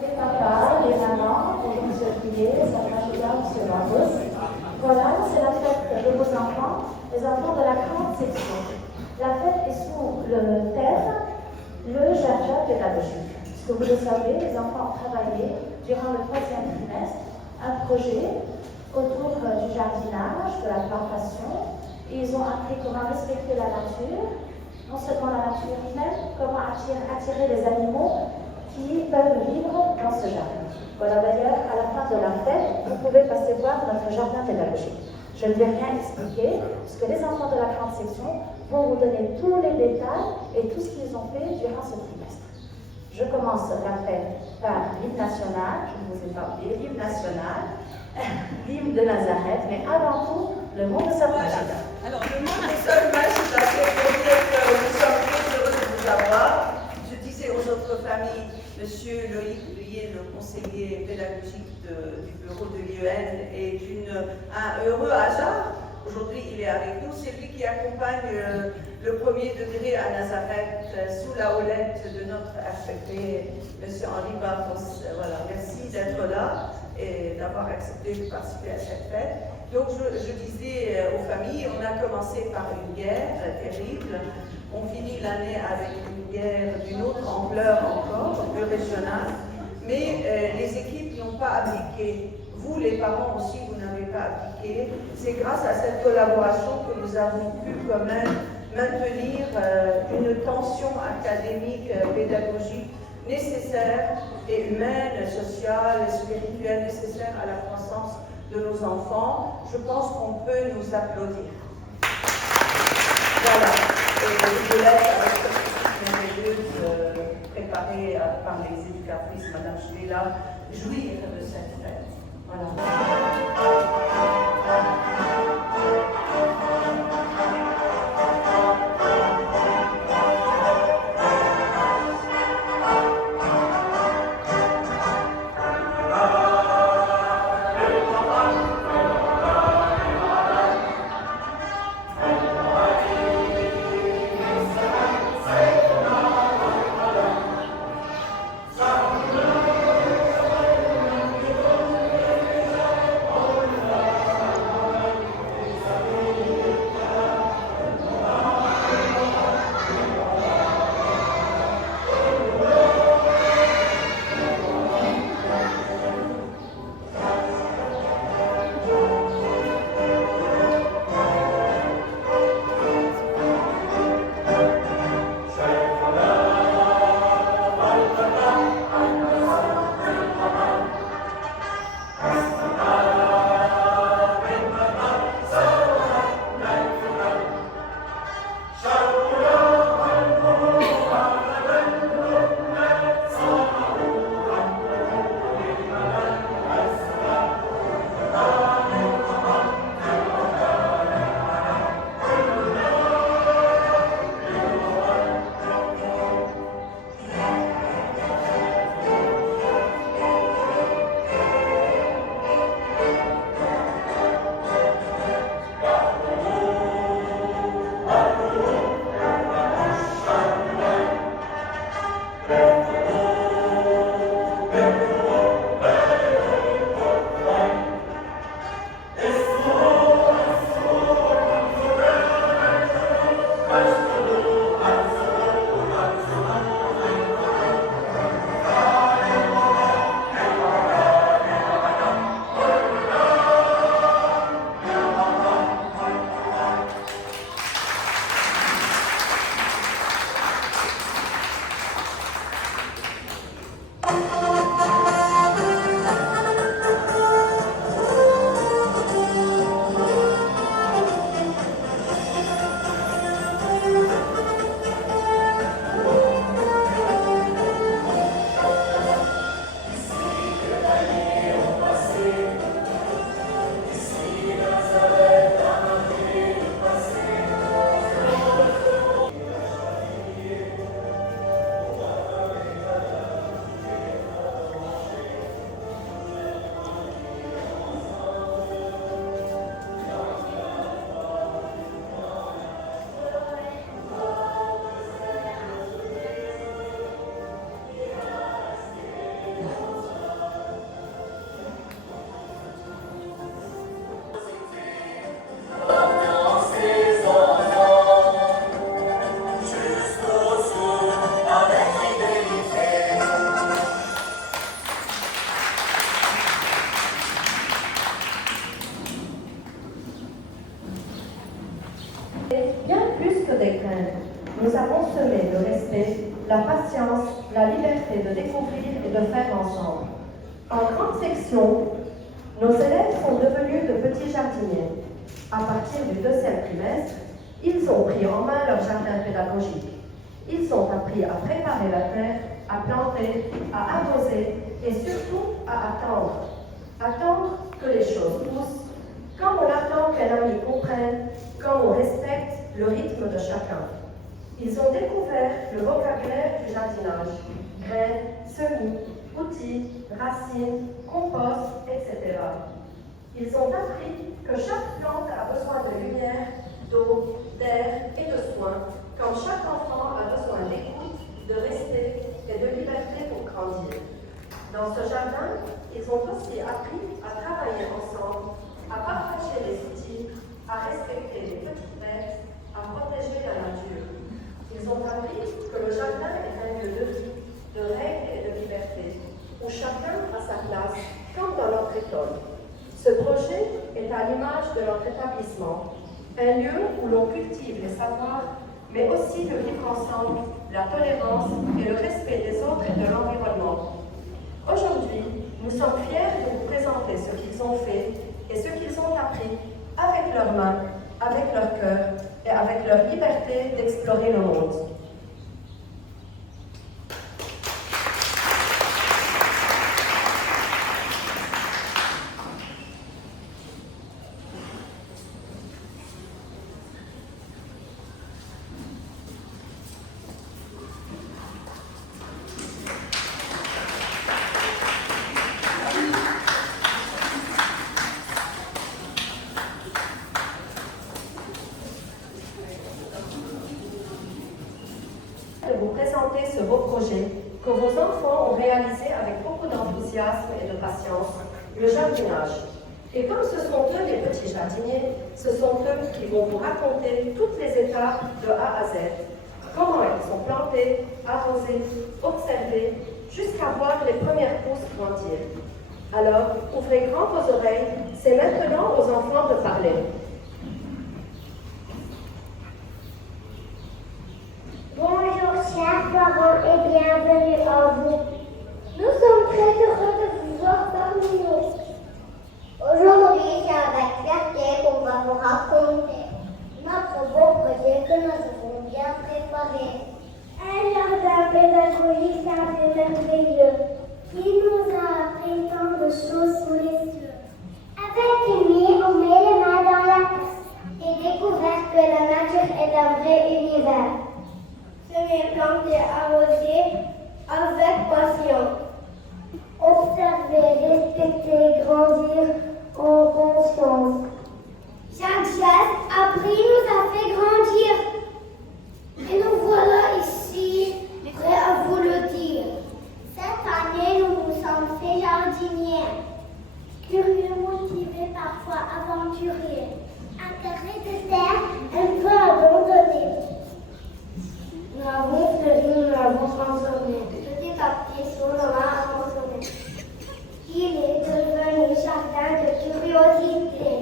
les papas, les mamans, bonjour monsieur Guillet, ça va bien monsieur Ramos. Voilà, c'est la fête de vos enfants, les enfants de la grande section. La fête est sous le thème le jardin pédagogique. Puisque vous le savez, les enfants ont travaillé durant le 3e trimestre un projet autour du jardinage, de la plantation. Ils ont appris comment respecter la nature, non seulement la nature même, comment attirer les animaux qui peuvent vivre dans ce jardin. Voilà, d'ailleurs, à la fin de la fête, vous pouvez passer voir notre jardin pédagogique. Je ne vais rien expliquer, puisque les enfants de la grande section vont vous donner tous les détails et tout ce qu'ils ont fait durant ce trimestre. Je commence la fête par l'hymne national, je ne vous ai pas oublié, l'hymne national, l'hymne de Nazareth, mais avant tout, le monde de Saint-Machida. Alors, le monde de Saint-Machida, c'est pour dire que nous sommes très heureux de vous avoir. Je disais aux autres familles, Monsieur Loïc Bouillet, le conseiller pédagogique du bureau de l'IEN, est un heureux hasard. Aujourd'hui, il est avec nous. C'est lui qui accompagne le premier degré à Nazareth sous la houlette de notre RCP, Monsieur Henri Barros. Voilà, merci d'être là et d'avoir accepté de participer à cette fête. Donc, je disais aux familles, on a commencé par une guerre terrible. On finit l'année avec une guerre d'une autre ampleur encore, plus régionale. Mais les équipes n'ont pas abdiqué. Vous, les parents aussi, vous n'avez pas abdiqué. C'est grâce à cette collaboration que nous avons pu quand même maintenir une tension académique, pédagogique nécessaire et humaine, sociale, spirituelle nécessaire à la croissance de nos enfants. Je pense qu'on peut nous applaudir. Voilà. Et je laisse avec cette merveilleuse préparée par les éducatrices, Madame Chouila, jouir de cette fête. Voilà. respect, la patience, la liberté de découvrir et de faire ensemble. En grande section, nos élèves sont devenus de petits jardiniers. À partir du 2e trimestre, ils ont pris en main leur jardin pédagogique. Ils ont appris à préparer la terre, à planter, à arroser et surtout à attendre. Attendre que les choses poussent, comme on attend qu'un ami comprenne, comme on respecte le rythme de chacun. Ils ont découvert le vocabulaire du jardinage, graines, semis, outils, racines, compost, etc. Ils ont appris que chaque plante a besoin de lumière, d'eau, d'air et de soins, comme chaque enfant a besoin d'écoute, de respect et de liberté pour grandir. Dans ce jardin, ils ont aussi appris à travailler ensemble, à partager les outils, à respecter les petites bêtes, à protéger la nature. Ils ont appris que le jardin est un lieu de vie, de règles et de liberté, où chacun a sa place, comme dans notre école. Ce projet est à l'image de notre établissement, un lieu où l'on cultive les savoirs, mais aussi le vivre ensemble, la tolérance et le respect des autres et de l'environnement. Aujourd'hui, nous sommes fiers de vous présenter ce qu'ils ont fait et ce qu'ils ont appris avec leurs mains, avec leur cœur et avec leur liberté d'explorer le monde. De vous présenter ce beau projet que vos enfants ont réalisé avec beaucoup d'enthousiasme et de patience, le jardinage. Et comme ce sont eux les petits jardiniers, ce sont eux qui vont vous raconter toutes les étapes de A à Z. Comment elles sont plantées, arrosées, observées, jusqu'à voir les premières pousses grandir. Alors, ouvrez grand vos oreilles, c'est maintenant aux enfants de parler. Bonjour chers parents et bienvenue à vous. Nous sommes très heureux de vous voir parmi nous. Aujourd'hui, c'est avec fierté qu'on va vous raconter notre beau projet que nous avons bien préparé. Un jardin pédagogique assez merveilleux qui nous a appris tant de choses sous les yeux. Avec Amy, on met les mains dans la pousse et découvert que la nature est un vrai univers. Semer, planter, arroser avec passion. Observer, respecter, grandir en conscience. Chaque geste appris nous a fait grandir. Et nous voilà ici, prêts à vous le dire. Cette année, nous nous sommes fait jardiniers. Curieux, motivés, parfois aventuriers. Un carré de terre un peu abandonné. Nous avons fleuri, nous l'avons transformé. Petit à petit, son nom a consommé. Il est devenu jardin de curiosité.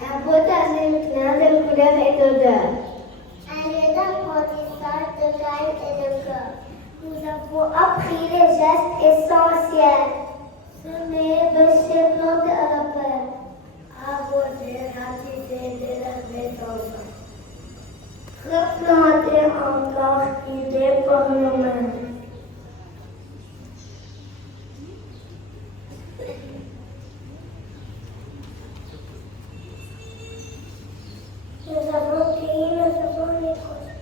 Un potager plein de couleurs et d'odeurs. Un lieu d'apprentissage de calme et de cœur. Nous avons appris les gestes essentiels. Semer, bêcher, planter à la peine. Arroser, ratisser, délaver son sang. Replanter encore, guidé par nos mains. Nous avons cueilli, nous avons récolté.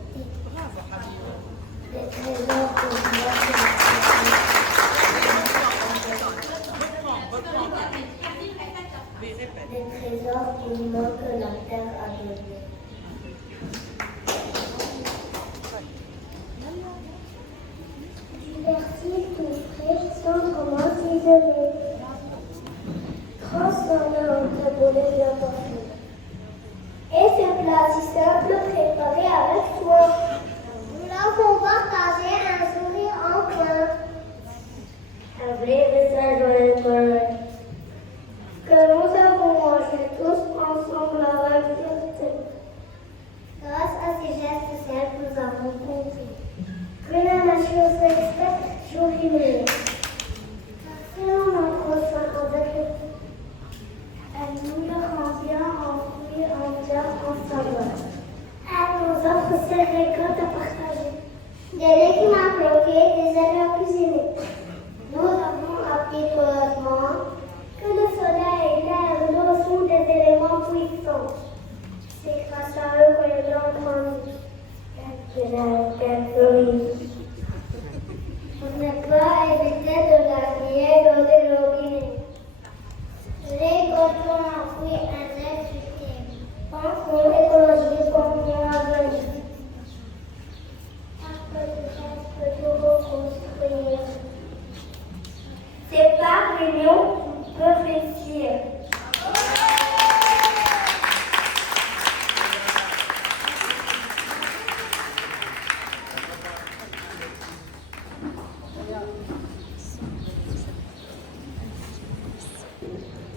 Des trésors pour des trésors qui manquent la terre à donner. Diversifié, tout frais, tendrement ciselé. Transformé en très beau et bien parfait. Et ces plats si simples préparés avec soin. Nous l'avons partagé un sourire en plein. Un vrai message dans les oreilles. Que nous avons mangé tous ensemble avec fierté. Grâce à ces gestes simples, nous avons compris journée. Si on en reçoit avec nous le rendions en fruits, en fleurs, en saveurs. Elle nous offre ses récoltes à partager. Des légumes à bloquer, des herbes à cuisiner. Nous avons appris heureusement que le soleil, l'air, l'eau sont des éléments puissants. C'est grâce à eux que les blancs grandissent. On ne peut pas éviter de la crier dans les robinets. Récoltons un fruit, un être utile. Pensons écologie pour mieux avenir. Un peu de geste peut tout reconstruire. C'est par l'union qu'on peut réussir.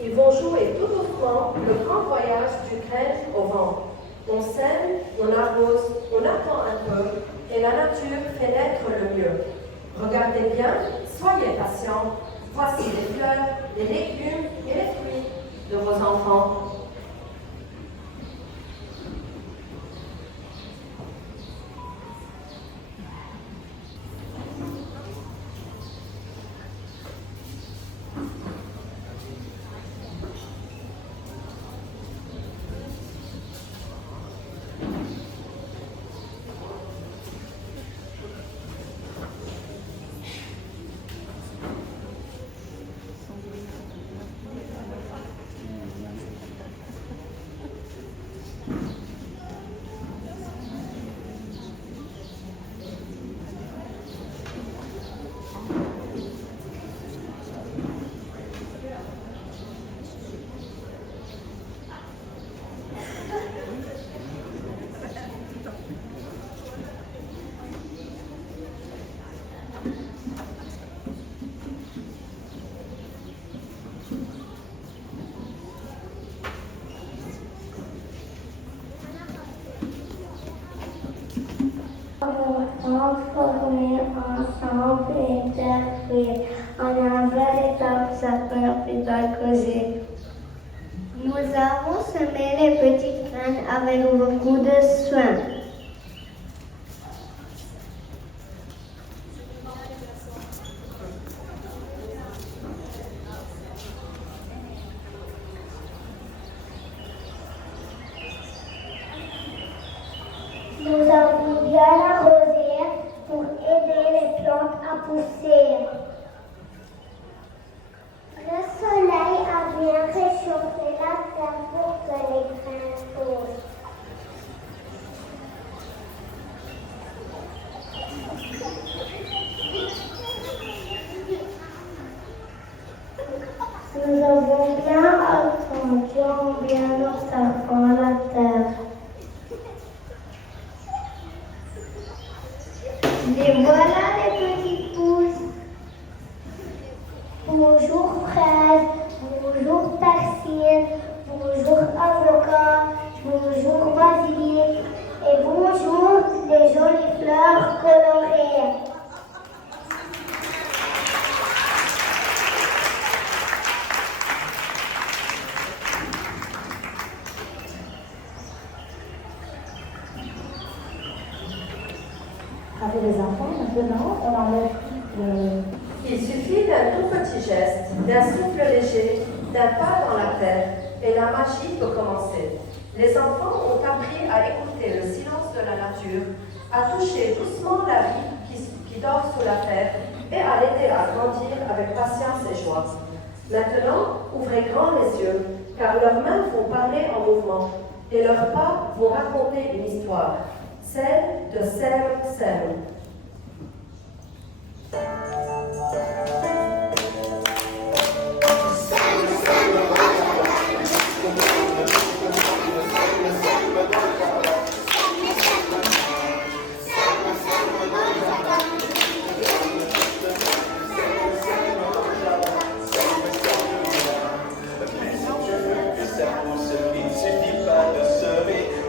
Ils vont jouer tout doucement le grand voyage du grain au vent. On sème, on arrose, on attend un peu et la nature fait naître le mieux. Regardez bien, soyez patients. Voici les fleurs, les légumes et les fruits de vos enfants. Transformer ensemble et interpréter en un véritable sapeur-pédagogie. Nous avons semé les petites graines avec beaucoup de soin. Nous avons bien arrosé pour aider les plantes à pousser. Le soleil a bien réchauffé la terre pour que les graines poussent. Nous avons bien attendu en bien observant la terre. Les voilà les petites pousses. Bonjour fraise, bonjour persil, bonjour avocat, bonjour basilic et bonjour les jolies fleurs colorées. Avec les enfants, maintenant, on enlève le... Il suffit d'un tout petit geste, d'un souffle léger, d'un pas dans la terre, et la magie peut commencer. Les enfants ont appris à écouter le silence de la nature, à toucher doucement la vie qui dort sous la terre, et à l'aider à grandir avec patience et joie. Maintenant, ouvrez grand les yeux, car leurs mains vont parler en mouvement, et leurs pas vont raconter une histoire, celle de Sem.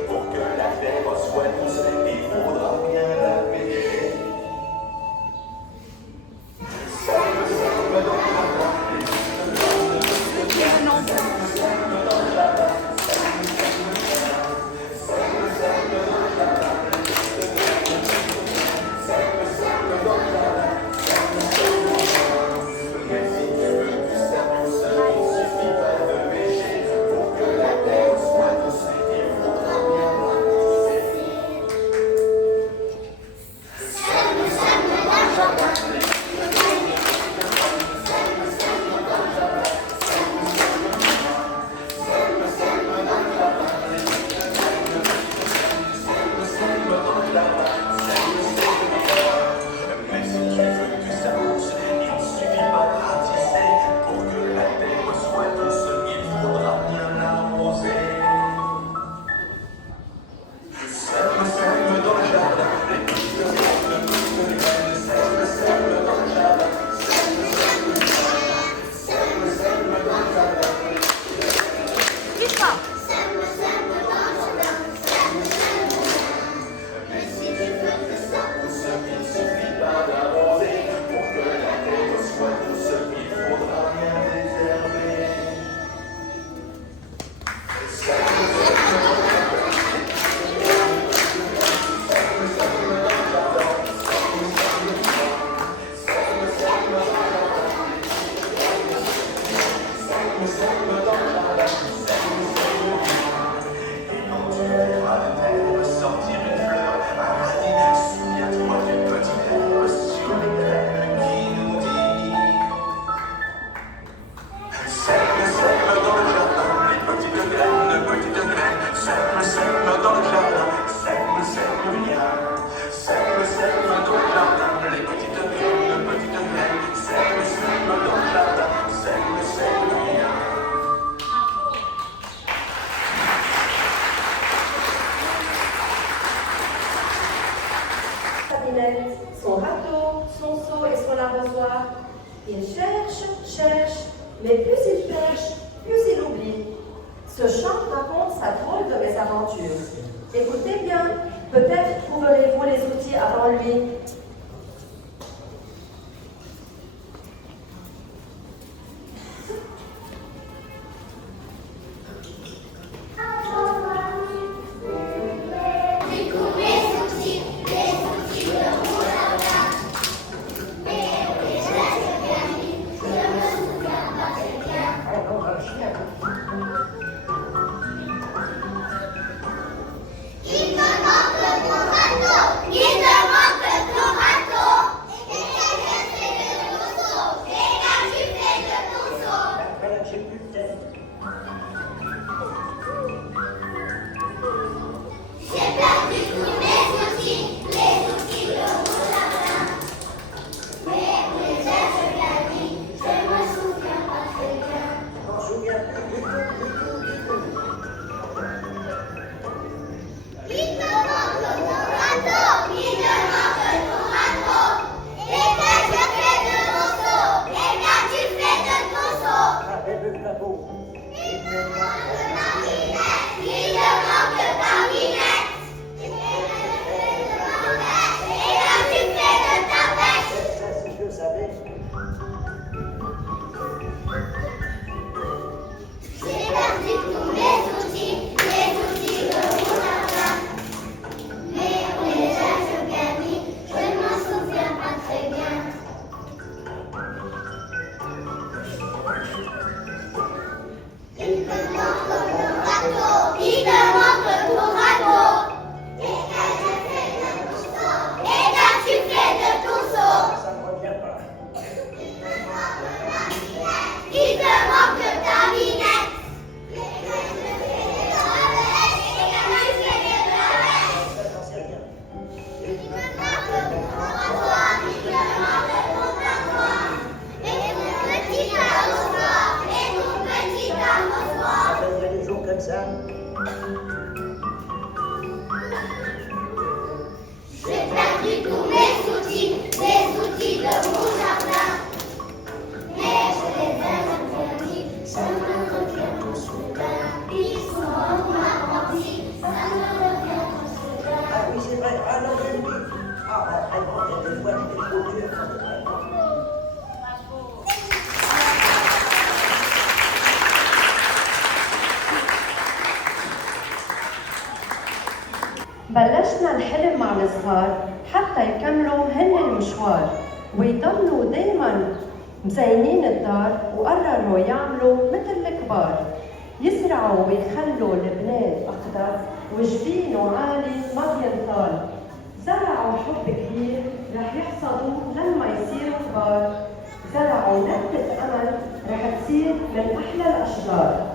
Pour que la terre soit douce, il faudra bien la pêcher. soi. Il cherche, cherche, mais plus il perche, plus il oublie. Ce chant raconte sa drôle de mésaventure. Écoutez bien, peut-être trouverez-vous les outils avant lui. بلشنا الحلم مع الصغار حتى يكملوا هن المشوار ويضلوا دايما مزينين الدار وقرروا يعملوا مثل الكبار يزرعوا ويخلوا البلاد أخضر وجبينه عالي ما بينطال زرعوا حب كبير رح يحصدوا لما يصيروا كبار زرعوا نبتة أمل رح تصير من أحلى الأشجار.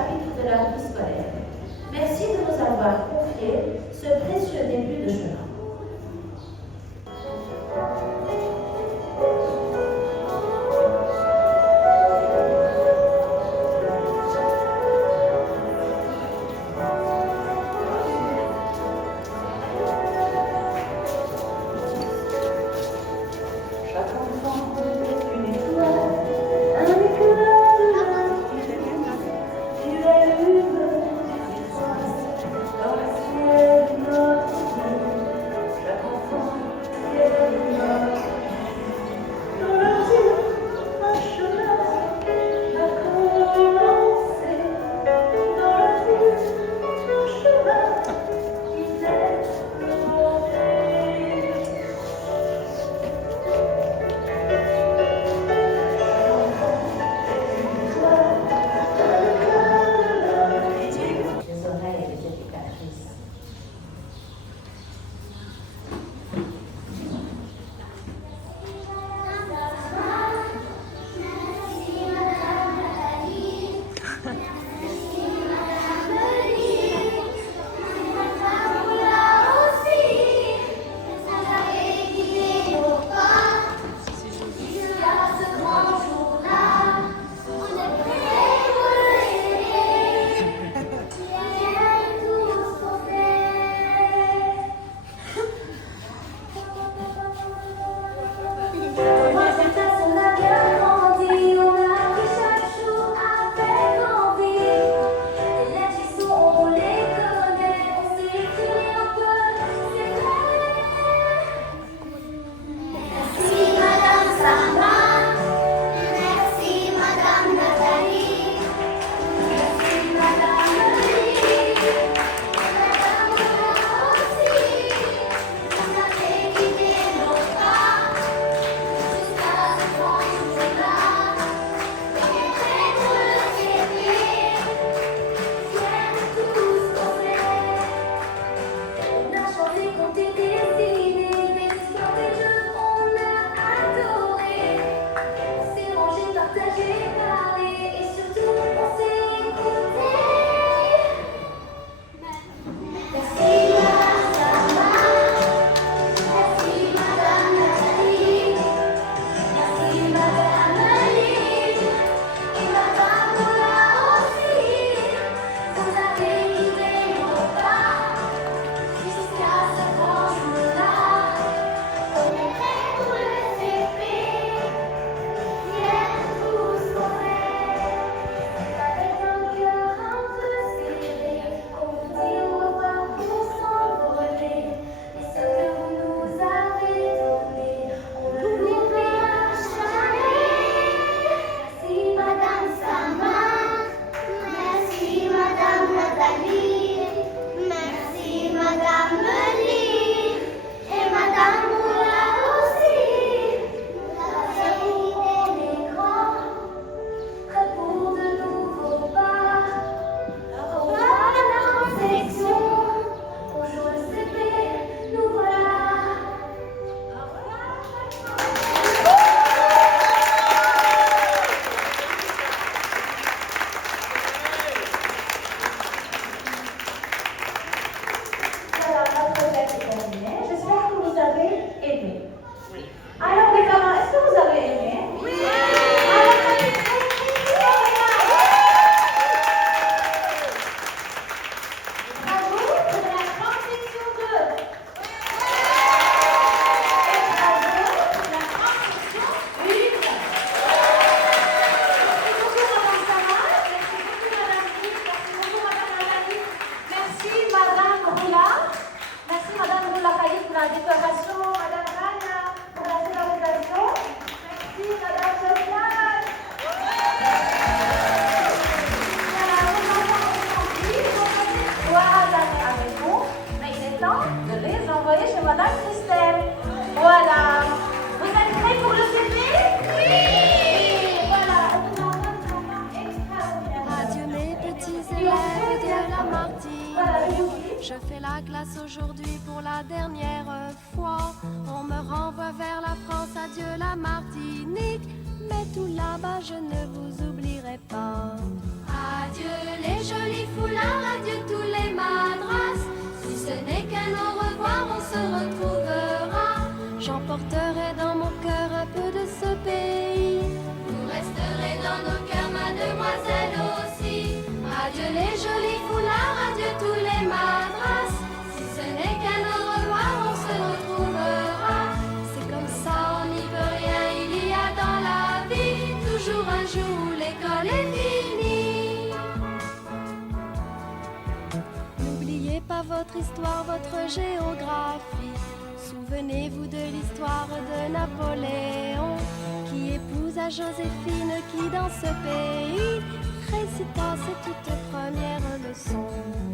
chapitre de la vie scolaire. Merci de nous avoir confié ce précieux début de chemin. Je fais la classe aujourd'hui pour la dernière fois. On me renvoie vers la France, adieu la Martinique. Mais tout là-bas, je ne vous oublierai pas. Adieu les les jolis foulards, adieu tous les madras. Si ce n'est qu'un au revoir, on se retrouvera. C'est comme ça, on n'y peut rien, il y a dans la vie toujours un jour où l'école est finie. N'oubliez pas votre histoire, votre géographie. Souvenez-vous de l'histoire de Napoléon, qui épousa Joséphine, qui dans ce pays récita ses toutes premières leçons.